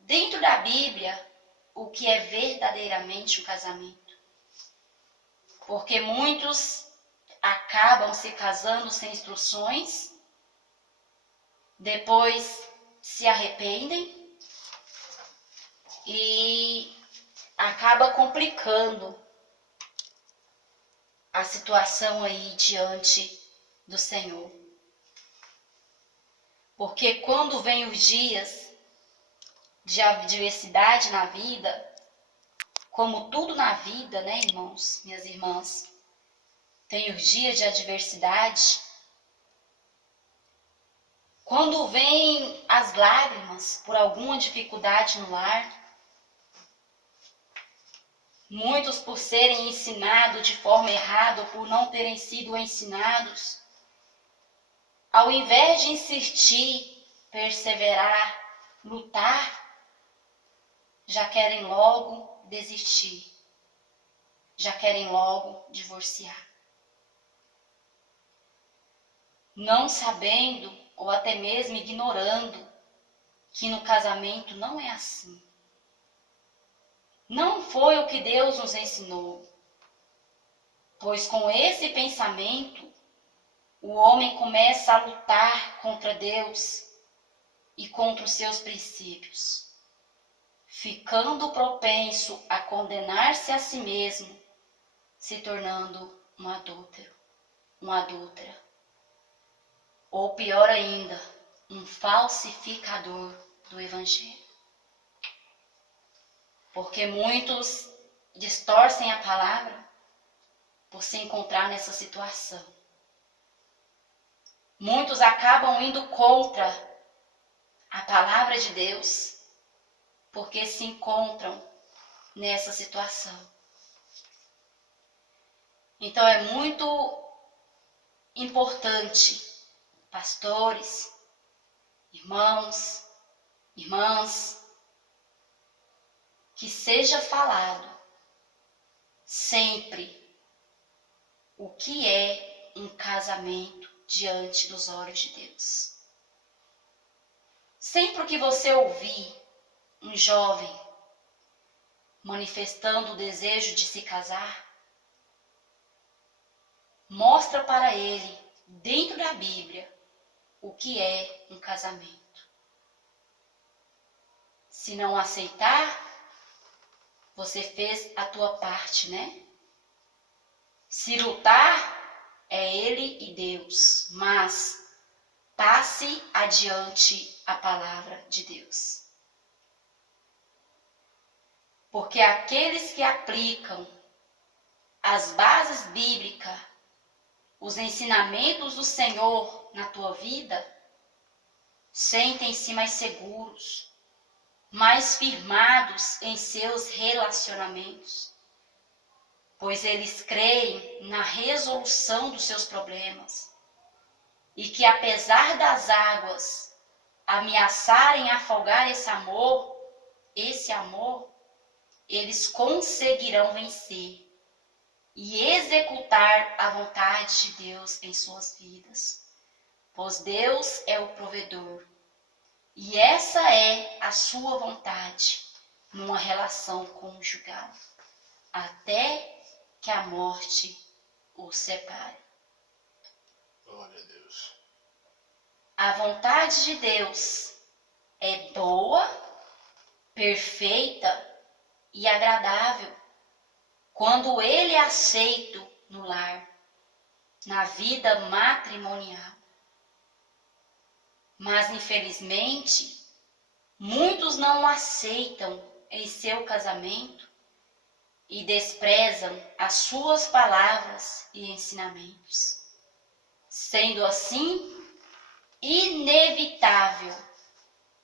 dentro da Bíblia, o que é verdadeiramente um casamento. Porque muitos acabam se casando sem instruções, depois se arrependem e acaba complicando a situação aí diante do Senhor. Porque quando vem os dias de adversidade na vida, como tudo na vida, né, irmãos, minhas irmãs, tem os dias de adversidade. Quando vem as lágrimas por alguma dificuldade no lar, muitos por serem ensinados de forma errada ou por não terem sido ensinados, ao invés de insistir, perseverar, lutar, já querem logo desistir, já querem logo divorciar. Não sabendo ou até mesmo ignorando que no casamento não é assim. Não foi o que Deus nos ensinou, pois com esse pensamento o homem começa a lutar contra Deus e contra os seus princípios, ficando propenso a condenar-se a si mesmo, se tornando um adúltero, uma adúltera. Ou pior ainda, um falsificador do Evangelho. Porque muitos distorcem a palavra por se encontrar nessa situação. Muitos acabam indo contra a palavra de Deus porque se encontram nessa situação. Então é muito importante, pastores, irmãos, irmãs, que seja falado sempre o que é um casamento diante dos olhos de Deus. Sempre que você ouvir um jovem manifestando o desejo de se casar, mostra para ele, dentro da Bíblia, o que é um casamento. Se não aceitar, você fez a tua parte, né? Se lutar, é ele e Deus, mas passe adiante a palavra de Deus. Porque aqueles que aplicam as bases bíblicas, os ensinamentos do Senhor na tua vida, sentem-se mais seguros, mais firmados em seus relacionamentos, pois eles creem na resolução dos seus problemas e que apesar das águas ameaçarem afogar esse amor, eles conseguirão vencer e executar a vontade de Deus em suas vidas, pois Deus é o provedor. E essa é a sua vontade numa relação conjugal, até que a morte os separe. Glória a Deus. A vontade de Deus é boa, perfeita e agradável quando ele é aceito no lar, na vida matrimonial. Mas, infelizmente, muitos não o aceitam em seu casamento e desprezam as suas palavras e ensinamentos. sendo assim inevitável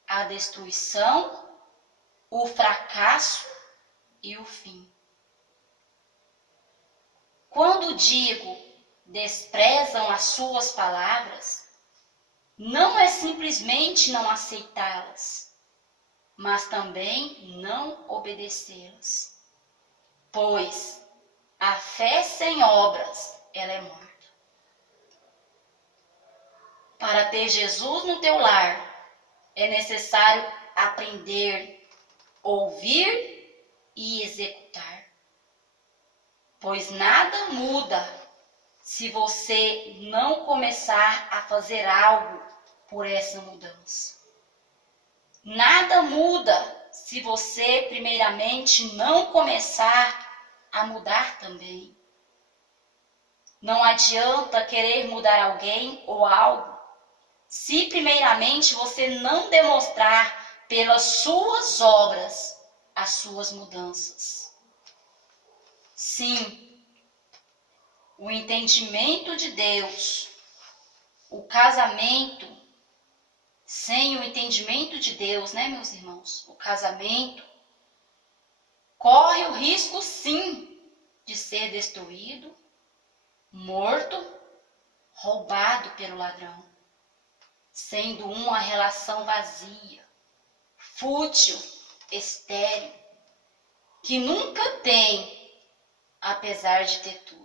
a destruição, o fracasso e o fim. Quando digo desprezam as suas palavras, não é simplesmente não aceitá-las, mas também não obedecê-las. Pois a fé sem obras, ela é morta. Para ter Jesus no teu lar, é necessário aprender, ouvir e executar. Pois nada muda se você não começar a fazer algo por essa mudança. Nada muda se você, primeiramente, não começar a mudar também. Não adianta querer mudar alguém ou algo se, primeiramente, você não demonstrar pelas suas obras as suas mudanças. Sim, o entendimento de Deus, o casamento, sem o entendimento de Deus, né, meus irmãos? O casamento corre o risco, sim, de ser destruído, morto, roubado pelo ladrão, sendo uma relação vazia, fútil, estéril, que nunca tem, apesar de ter tudo.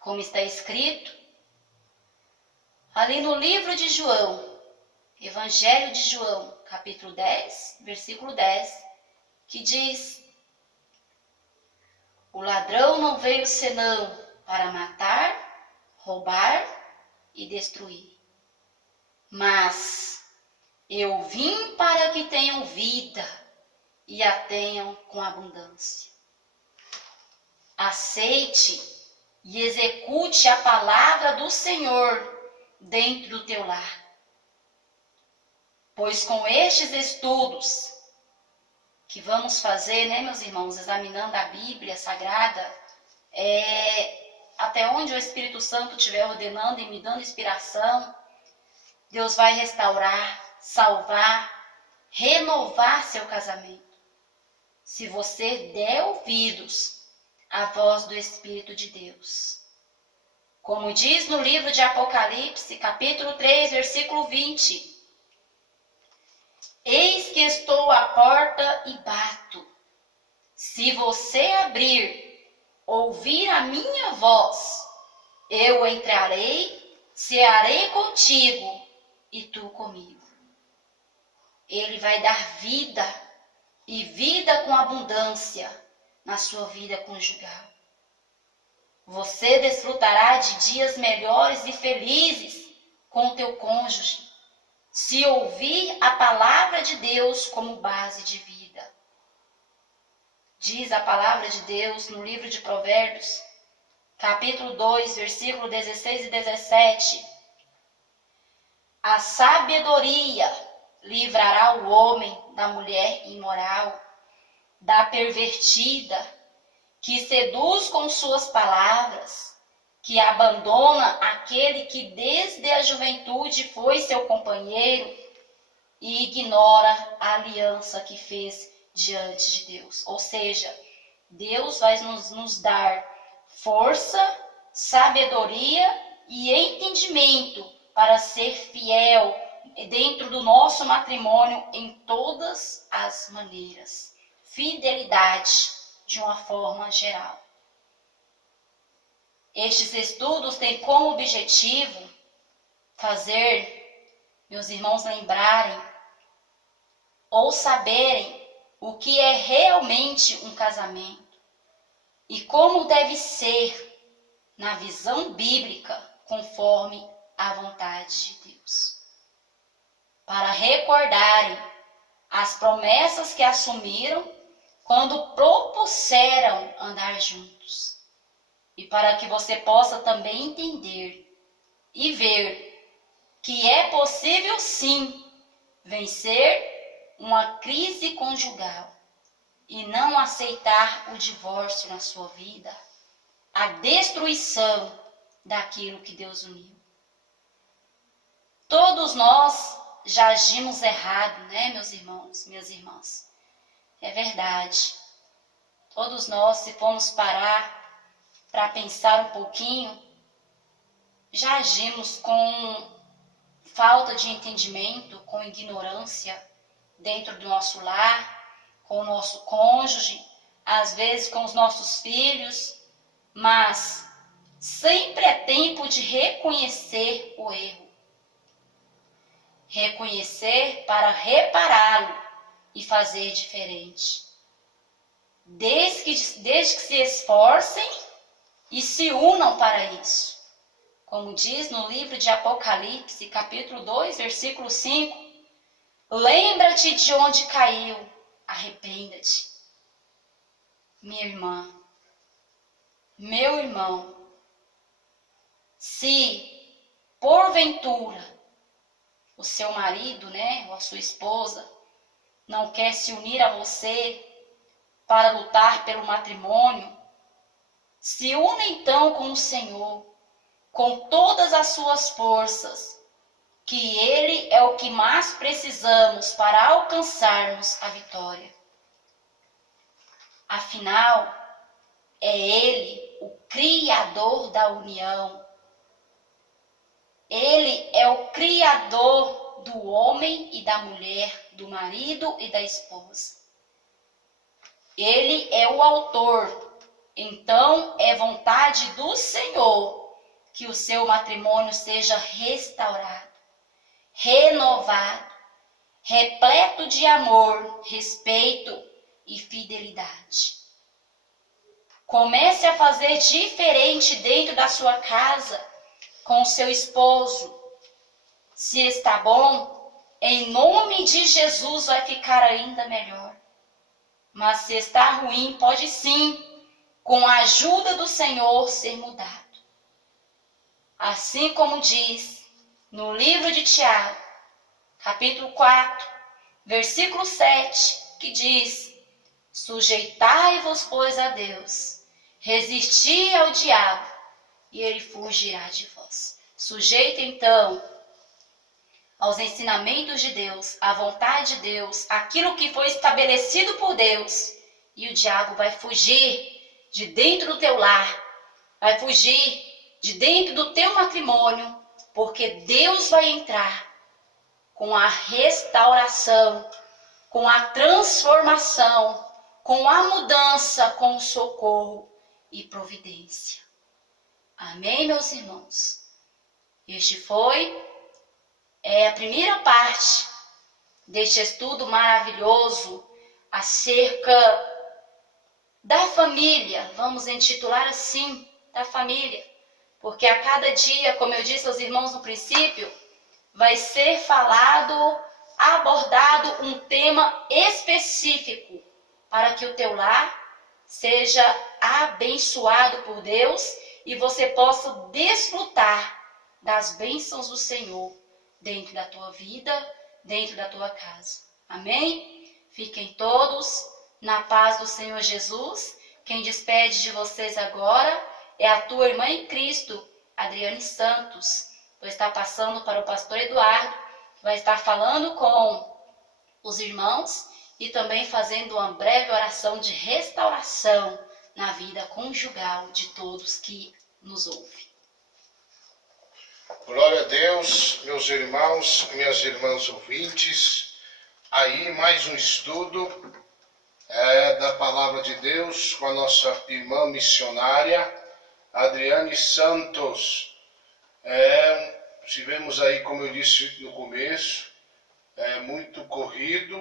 Como está escrito ali no livro de João, Evangelho de João, capítulo 10, versículo 10, que diz: o ladrão não veio senão para matar, roubar e destruir. Mas eu vim para que tenham vida e a tenham com abundância. Aceite e execute a palavra do Senhor dentro do teu lar. Pois com estes estudos que vamos fazer, né, meus irmãos, examinando a Bíblia Sagrada, até onde o Espírito Santo estiver ordenando e me dando inspiração, Deus vai restaurar, salvar, renovar seu casamento. Se você der ouvidos à voz do Espírito de Deus. Como diz no livro de Apocalipse, capítulo 3, versículo 20. Eis que estou à porta e bato. Se você abrir, ouvir a minha voz, eu entrarei, cearei contigo e tu comigo. Ele vai dar vida e vida com abundância na sua vida conjugal. Você desfrutará de dias melhores e felizes com o teu cônjuge, se ouvir a palavra de Deus como base de vida. Diz a palavra de Deus no livro de Provérbios, capítulo 2, versículo 16 e 17. A sabedoria livrará o homem da mulher imoral, da pervertida, que seduz com suas palavras, que abandona aquele que desde a juventude foi seu companheiro e ignora a aliança que fez diante de Deus. Ou seja, Deus vai nos dar força, sabedoria e entendimento para ser fiel dentro do nosso matrimônio em todas as maneiras. Fidelidade de uma forma geral. Estes estudos têm como objetivo fazer meus irmãos lembrarem ou saberem o que é realmente um casamento e como deve ser na visão bíblica conforme a vontade de Deus. Para recordarem as promessas que assumiram quando propuseram andar juntos. E para que você possa também entender e ver que é possível sim vencer uma crise conjugal e não aceitar o divórcio na sua vida, a destruição daquilo que Deus uniu. Todos nós já agimos errado, né, meus irmãos, minhas irmãs? É verdade. Todos nós, se formos parar para pensar um pouquinho, já agimos com falta de entendimento, com ignorância dentro do nosso lar, com o nosso cônjuge, às vezes com os nossos filhos, mas sempre é tempo de reconhecer o erro. Reconhecer para repará-lo e fazer diferente. Desde que se esforcem e se unam para isso. Como diz no livro de Apocalipse, capítulo 2, versículo 5, lembra-te de onde caiu, arrependa-te. Minha irmã, meu irmão, se porventura o seu marido, né, ou a sua esposa, não quer se unir a você para lutar pelo matrimônio, se una então com o Senhor, com todas as suas forças, que Ele é o que mais precisamos para alcançarmos a vitória. Afinal, é Ele o Criador da união. Ele é o Criador do homem e da mulher, do marido e da esposa. Ele é o autor. Então, é vontade do Senhor que o seu matrimônio seja restaurado, renovado, repleto de amor, respeito e fidelidade. Comece a fazer diferente dentro da sua casa, com o seu esposo. Se está bom, em nome de Jesus vai ficar ainda melhor. Mas se está ruim, pode sim, com a ajuda do Senhor, ser mudado. Assim como diz no livro de Tiago, capítulo 4, versículo 7, que diz: sujeitai-vos, pois, a Deus, resisti ao diabo, e ele fugirá de vós. Sujeita, então, aos ensinamentos de Deus, à vontade de Deus, aquilo que foi estabelecido por Deus, e o diabo vai fugir de dentro do teu lar, vai fugir de dentro do teu matrimônio, porque Deus vai entrar com a restauração, com a transformação, com a mudança, com o socorro e providência. Amém, meus irmãos? Este foi a primeira parte deste estudo maravilhoso acerca da família. Vamos intitular assim, da família. Porque a cada dia, como eu disse aos irmãos no princípio, vai ser falado, abordado um tema específico para que o teu lar seja abençoado por Deus e você possa desfrutar das bênçãos do Senhor dentro da tua vida, dentro da tua casa. Amém? Fiquem todos na paz do Senhor Jesus. Quem despede de vocês agora é a tua irmã em Cristo, Adriane Santos. Vou estar passando para o pastor Eduardo, que vai estar falando com os irmãos e também fazendo uma breve oração de restauração na vida conjugal de todos que nos ouvem. Glória a Deus, meus irmãos, minhas irmãs ouvintes. Aí mais um estudo da Palavra de Deus com a nossa irmã missionária, Adriane Santos. Tivemos aí, como eu disse no começo, muito corrido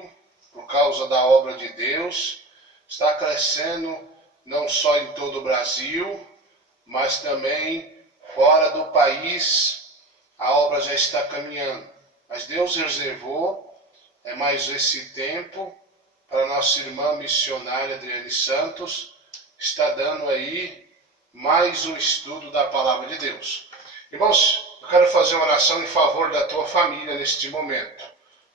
por causa da obra de Deus. Está crescendo não só em todo o Brasil, mas também fora do país. A obra já está caminhando, mas Deus reservou mais esse tempo para a nossa irmã missionária Adriane Santos. Está dando aí mais um estudo da Palavra de Deus. Irmãos, eu quero fazer uma oração em favor da tua família neste momento.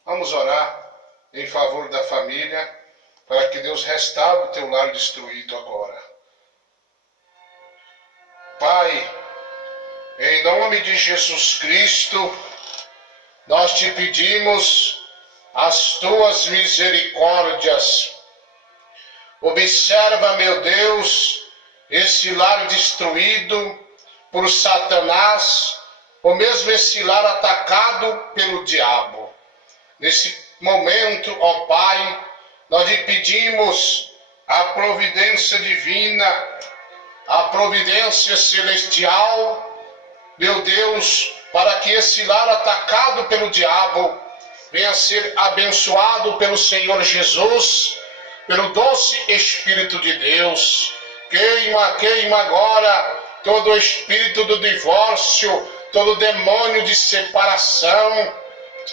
Vamos orar em favor da família, para que Deus restaure o teu lar destruído agora. Pai, Em nome de Jesus Cristo, nós te pedimos as tuas misericórdias. Observa, meu Deus, esse lar destruído por Satanás, ou mesmo esse lar atacado pelo diabo. Nesse momento, ó Pai, nós lhe pedimos a providência divina, a providência celestial, meu Deus, para que esse lar atacado pelo diabo venha a ser abençoado pelo Senhor Jesus, pelo doce Espírito de Deus. Queima agora todo o espírito do divórcio, todo demônio de separação.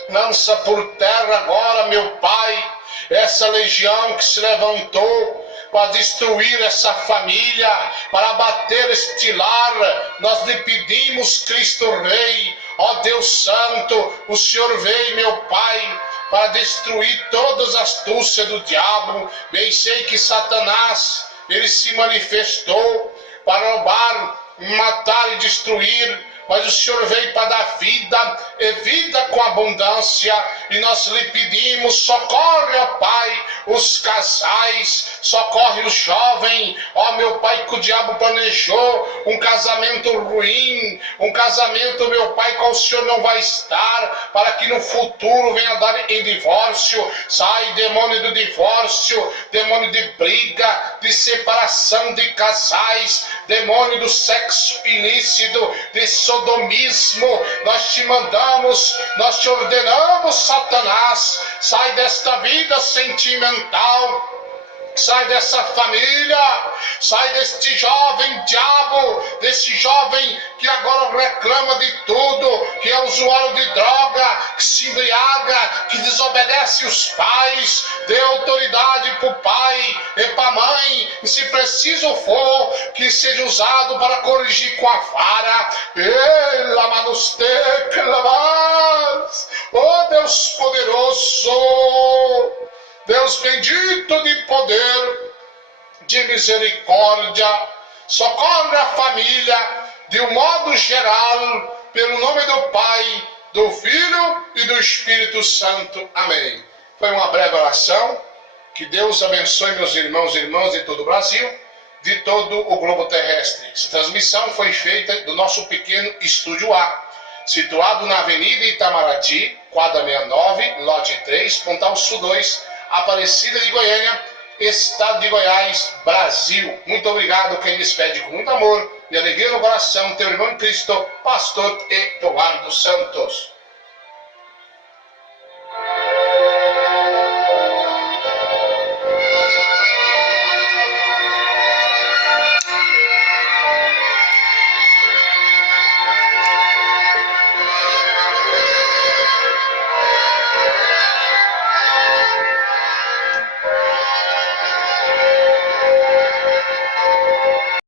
Lança por terra agora, meu Pai, essa legião que se levantou para destruir essa família, para abater este lar. Nós lhe pedimos, Cristo Rei, ó Deus Santo, o Senhor veio, meu Pai, para destruir todas as astúcias do diabo. Bem sei que Satanás, ele se manifestou para roubar, matar e destruir, mas o Senhor veio para dar vida, e vida com abundância, e nós lhe pedimos, socorre, ó Pai, os casais, socorre o jovem, ó meu Pai, que o diabo planejou um casamento ruim, um casamento, meu Pai, qual o Senhor não vai estar, para que no futuro venha dar em divórcio. Sai, demônio do divórcio, demônio de briga, de separação de casais, demônio do sexo ilícito, de sodomismo. Nós te mandamos, nós te ordenamos, Satanás, sai desta vida sentimental, sai dessa família, sai deste jovem diabo, desse jovem que agora reclama de tudo, que é usuário de droga, que se embriaga, que desobedece os pais. Dê autoridade para o pai e para a mãe, e se preciso for, que seja usado para corrigir com a vara. Oh Deus poderoso, Deus bendito de poder, de misericórdia, socorre a família de um modo geral, pelo nome do Pai, do Filho e do Espírito Santo. Amém. Foi uma breve oração. Que Deus abençoe meus irmãos e irmãs de todo o Brasil, de todo o globo terrestre. Essa transmissão foi feita do nosso pequeno Estúdio A, situado na Avenida Itamaraty, quadra 69, lote 3, Pontal Sul 2, Aparecida de Goiânia, Estado de Goiás, Brasil. Muito obrigado, quem despede com muito amor e alegria no coração, teu irmão em Cristo, Pastor Eduardo Santos.